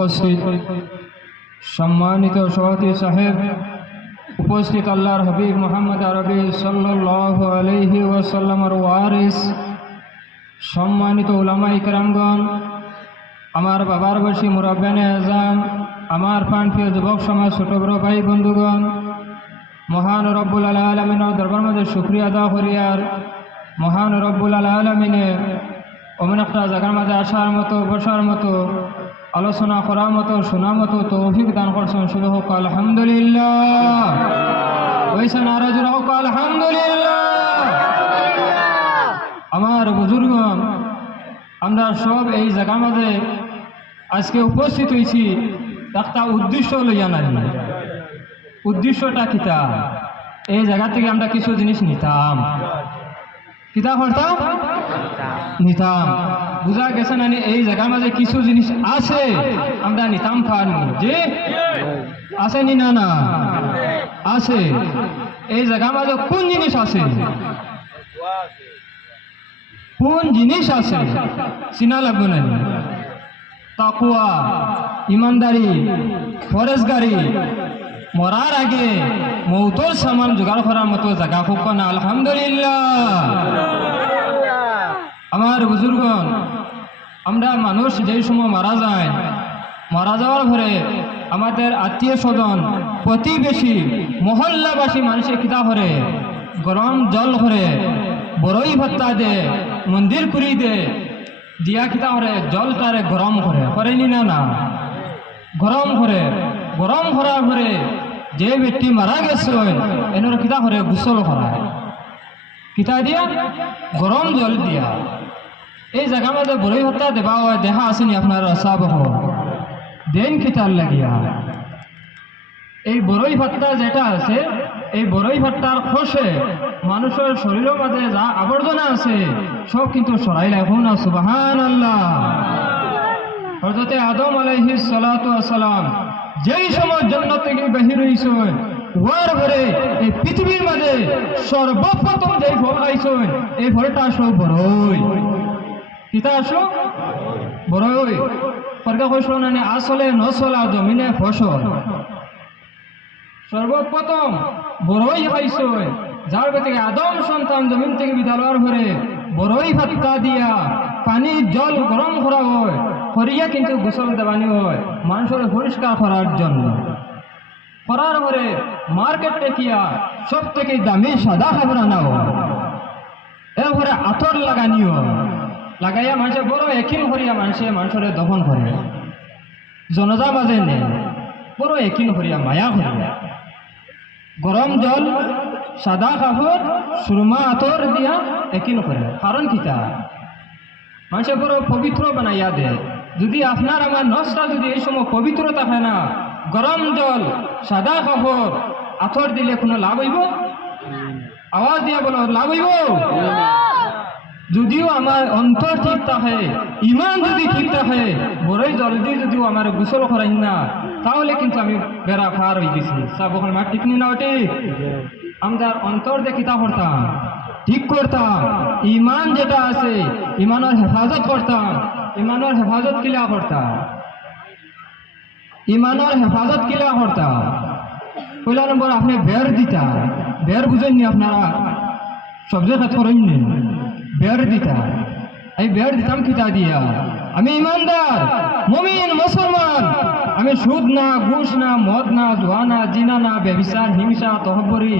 উপস্থিত সম্মানিত সভাপতি সাহেব, উপস্থিত আল্লাহর হাবিব মুহাম্মদ আরবি সাল্লাল্লাহু আলাইহি ওয়াসাল্লামের ওয়ারিস সম্মানিত উলামায়ে কেরামগণ, আমার বাবার বয়সী মুরব্বিয়ানে আযম, আমার প্রাণপ্রিয় যুবক সমাজ, ছোট বড় ভাই বন্ধুগণ, মহান রব্বুল আলামিনের দরবার মধ্যে শুকরিয়া আদা করিয়ার মহান রব্বুল আলামিনে অমন একটা জায়গার মাঝে আসার মতো, বসার মতো, আলোচনা করার মতো, শোনার মতো তৌফিক দান করছেন। শুধু হোক আলহামদুলিল্লাহ। ওইসা নারাজ হোক আলহামদুলিল্লাহ। আমার বুজুর্গ, আমরা সব এই জায়গার মাঝে আজকে উপস্থিত হয়েছি একটা উদ্দেশ্য লইয়া নাই। উদ্দেশ্যটা কিতা? এই জায়গা থেকে আমরা কিছু জিনিস নিতাম। কিতা করতাম? নিতাম। বুঝা গেছে না? এই জায়গার মাঝে কিছু জিনিস আছে, আমরা নিতাম পারবো। যে আছে নি? না না আছে। এই জায়গার মাঝে কোন জিনিস আছে? কোন জিনিস আছে চিনা লাগবে না? তাকওয়া, ইমানদারি, ফরেজগারি, মরার আগে মৌতর সামান জোগাড় করার মতো জায়গা হোক না। আলহামদুলিল্লাহ। আমার বুজুর্গণ, আমরা মানুষ যেই সময় মারা যায়, মারা যাওয়ার পরে আমাদের আত্মীয় স্বজন, প্রতিবেশী, মহল্লাবাসী মানুষের কিতা করে? গরম জল করে, বড়ই ভত্তা দে, মন্দির কুড়ি দে, দিয়া কিতা করে? জলটারে গরম করে। করেনি না? না গরম করে। গরম করার পরে যে ব্যক্তি মারা গেছে এনার কিতা করে? গোসল করায়। কিতা দিয়া? গরম জল দিয়া। এই জায়গা মধ্যে বড়ই ভত্তা দেবা হয়, দেখা আসেনি আপনার? সাব দেন কিতার লাগিয়া। এই বড়ই ভত্তা যেটা আছে, এই বড়ই ভত্তার খসে মানুষের শরীরের মাঝে যা আবর্জনা আছে সব কিন্তু সরাই লাগবো না। সুবহানাল্লাহ। হযরতে আদম আলাইহিস সালাতু ওয়াস সালাম যেই সময় জান্নাত থেকে বাহির হইছেন, ওয়ার পরে এই পৃথিবীর মাঝে সর্বপ্রথম যেই ফল খাইছেন, এই ফলটা আসো বড়ই। কিতা আসো? বড়ই। পরকা কইছো না? আসলে নসলা জমিনে ফসল। সর্বপ্রথম বড়ই খাইছেন, যার থেকে আদম সন্তান জমিন থেকে বিদালওয়ার পরে বড়ই ভাত্তা দিয়া পানি জল গরম করা হয়, করিয়া কিন্তু গোসল দেওয়ানি হয় মানুষের পরিষ্কার করার জন্য। করার পরে মার্কেটে কিয়া সব থেকে দামি সাদা খাবার আনা হয়, এরপরে আতর লাগানি হয়, লাগাইয়া মানুষের বড় একিন করিয়া মানুষের দহন করে, জনজা মাঝে নেই, বড় একিন করিয়া মায়া করিয়া গরম জল, সাদা কাপড়, সুরমা আতর দিয়া একিন করে। কারণ কিতা? মানুষের বড় পবিত্র বানাইয়া দে। যদি আপনার আমার নষ্টা যদি এই সময় পবিত্র থাকে না, গরম জল, সাদা কাপড়, আতর দিলে কোনো লাভ হইব? আওয়াজ দিয়া বলো, লাভ হইব? যদিও আমার অন্তর ঠিক থাকে, ইমান যদি ঠিক থাকে, বড়ই জলদি যদিও আমার গোসল করাই না, তাহলে কিন্তু আমি বেড়া ফার হয়ে গেছি। সব ওখানে মার ঠিক না? ঠিক। আমরা অন্তর দিয়ে কিতা করতাম? ঠিক করতাম। ইমান যেটা আছে, ইমানের হেফাজত করতাম। ইমানের হেফাজত কিলা করতাম? ইমানের হেফাজত কিলা করতাম? পয়লা নম্বর আপনি বের দিতা। বের বুঝেননি আপনারা? সবজি কাজ করেননি? বের দিতা। এই বের দিতাম কিতা দিয়া? আমি ইমানদার, মুমিন, মুসলমান। আমি সুদ না, ঘুষ না, মদ না, জুয়া না, জিনা না, ব্যভিচার, হিংসা, তহব্বরি,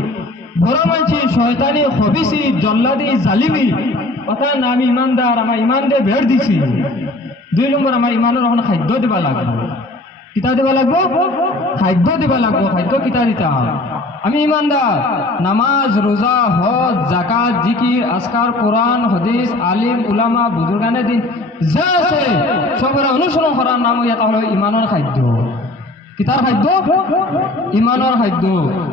বড় মানছি, শয়তানি, খবিসি, জল্লাদি, জালিমি কথা না। আমি ইমানদার, আমার ইমান দিয়ে বের দিছি। দুই নম্বর, আমার ইমানের এখন খাদ্য দিবা লাগবে। কিতা দিবা লাগবো? খাদ্য দিবা লাগবো। খাদ্য কিতা দিতাম? আমি ইমানদার, নামাজ, রোজা, হজ, জাকাত, জিকির, আসকার, কোরআন, হাদিস, আলিম, উলামা, বুজুর্গানে দিন যা আছে সবের অনুসরণ করার নাম হইয়া তাহলে ইমানের খাদ্য। কিতার খাদ্য? ইমানের খাদ্য।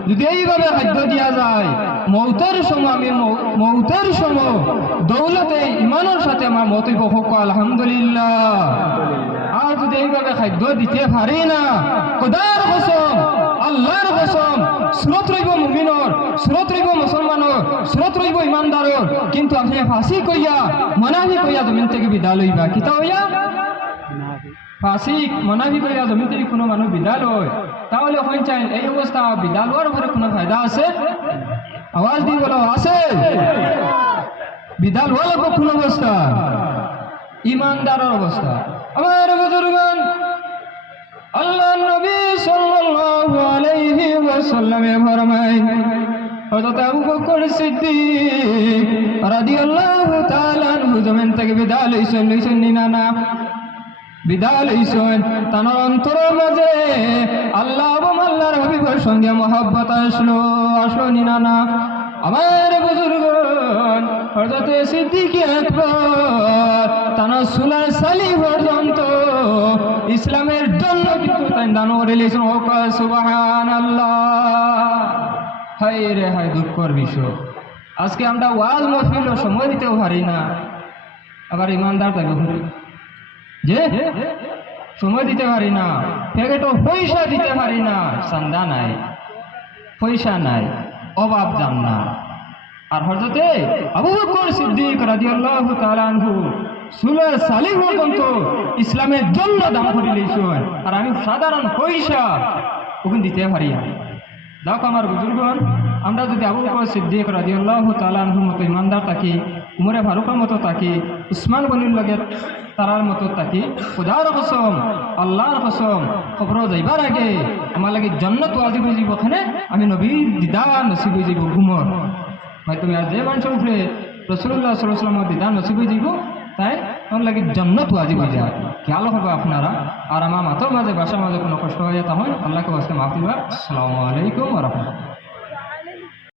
যদি এইভাবে খাদ্য দিয়া যায়, মৌতের সময় আমি মৌতের সময় দৌলতে ইমানের সাথে আমার মত হইব। হোক আলহামদুলিল্লাহ। আর যদি এইভাবে খাদ্য দিতে পারি না, খোদার কসম, আল্লাহর কসম, সুরত রইব মুমিনর, সুরত রইব মুসলমানর, সুরত রইব ইমানদারর, কিন্তু আপনি ফাঁসি কইয়া, মানাহি কইয়া জমিন থেকে বিদায় লইবা। কিতা হইয়া? ফাসিক মনাফি করিয়া জমিতে কোনো মানুষ বিদাল হয়, তাহলে হন চাই এই অবস্থা বিদাল হওয়ার উপরে কোনো ফায়দা আছে? আওয়াজ দিয়ে বলো, আছে? বিদাল হওয়া লাগবে কোন অবস্থা? ইমানদারের অবস্থা। আমার বুজুর্গগণ, আল্লাহ নবী সাল্লাল্লাহু আলাইহি ওয়াসাল্লামে ফরমায়, হযরত আবু বকর সিদ্দিক রাদিয়াল্লাহু তাআলা আনহু জমিন থেকে বিদায় লইছেন না বিদায় লইছেন, তার অন্তরের মাঝে আল্লাহ এবং আল্লাহর হাবিবের সঙ্গে মহব্বত আসলো না। আমার বুজুর্গগণ, হযরত সিদ্দিক আকবর তার সুলার সালি পর্যন্ত ইসলামের জন্য কিন্তু তাই দান করে লিখেছেন। সুবহানাল্লাহ। হায় রে হায়, দুঃখের বিষয়, আজকে আমরা ওয়াজ মাহফিল সময় দিতেও পারি না, আবার ইমানদার তাকে যে সময় দিতে পারি না, প্যাকেটও পয়সা দিতে পারি না, চান্দা নাই, পয়সা নাই, অভাব জান না। আর হযরতে আবু বকর সিদ্দিক রাদিয়াল্লাহু তাআলা আনহু সুলার সালি পর্যন্ত ইসলামের জন্য দান করে লিয়েছেন, আর আমি সাধারণ পয়সা ওখানে দিতে পারি না। দেখো আমার বুজুর্গগণ, আমরা যদি আবু বকর সিদ্দিক রাদিয়াল্লাহু তাআলা আনহুর মতো ইমানদার থাকি, উমরে ফারুকের মতো থাকি, উসমান গনির লগে তারার মতো থাকি, খুদার কসম, আল্লাহর কসম, খবর যাইবার আগে আমার লাগে জান্নাত ওয়াজিব হয়ে যাব, ওখানে আমি নবীর দিদার নসিব হয়ে যাব। ঘুমর ভাই, তুমি আর যে মানুষের উপরে রাসূলুল্লাহ সাল্লাল্লাহু আলাইহি ওয়াসাল্লামের দিদার নসিব হয়ে যাব, তাই তোমার লাগে জান্নাত ওয়াজিব হয়ে যায়। খেয়াল হবে আপনারা। আর আমার মাথার মাঝে বাসার মাঝে কোনো কষ্ট হয়ে যেতে হয়, আল্লাহকে বাসতে মাফ দিবা। আসসালামু আলাইকুম ওয়া রাহমাতুল্লাহ।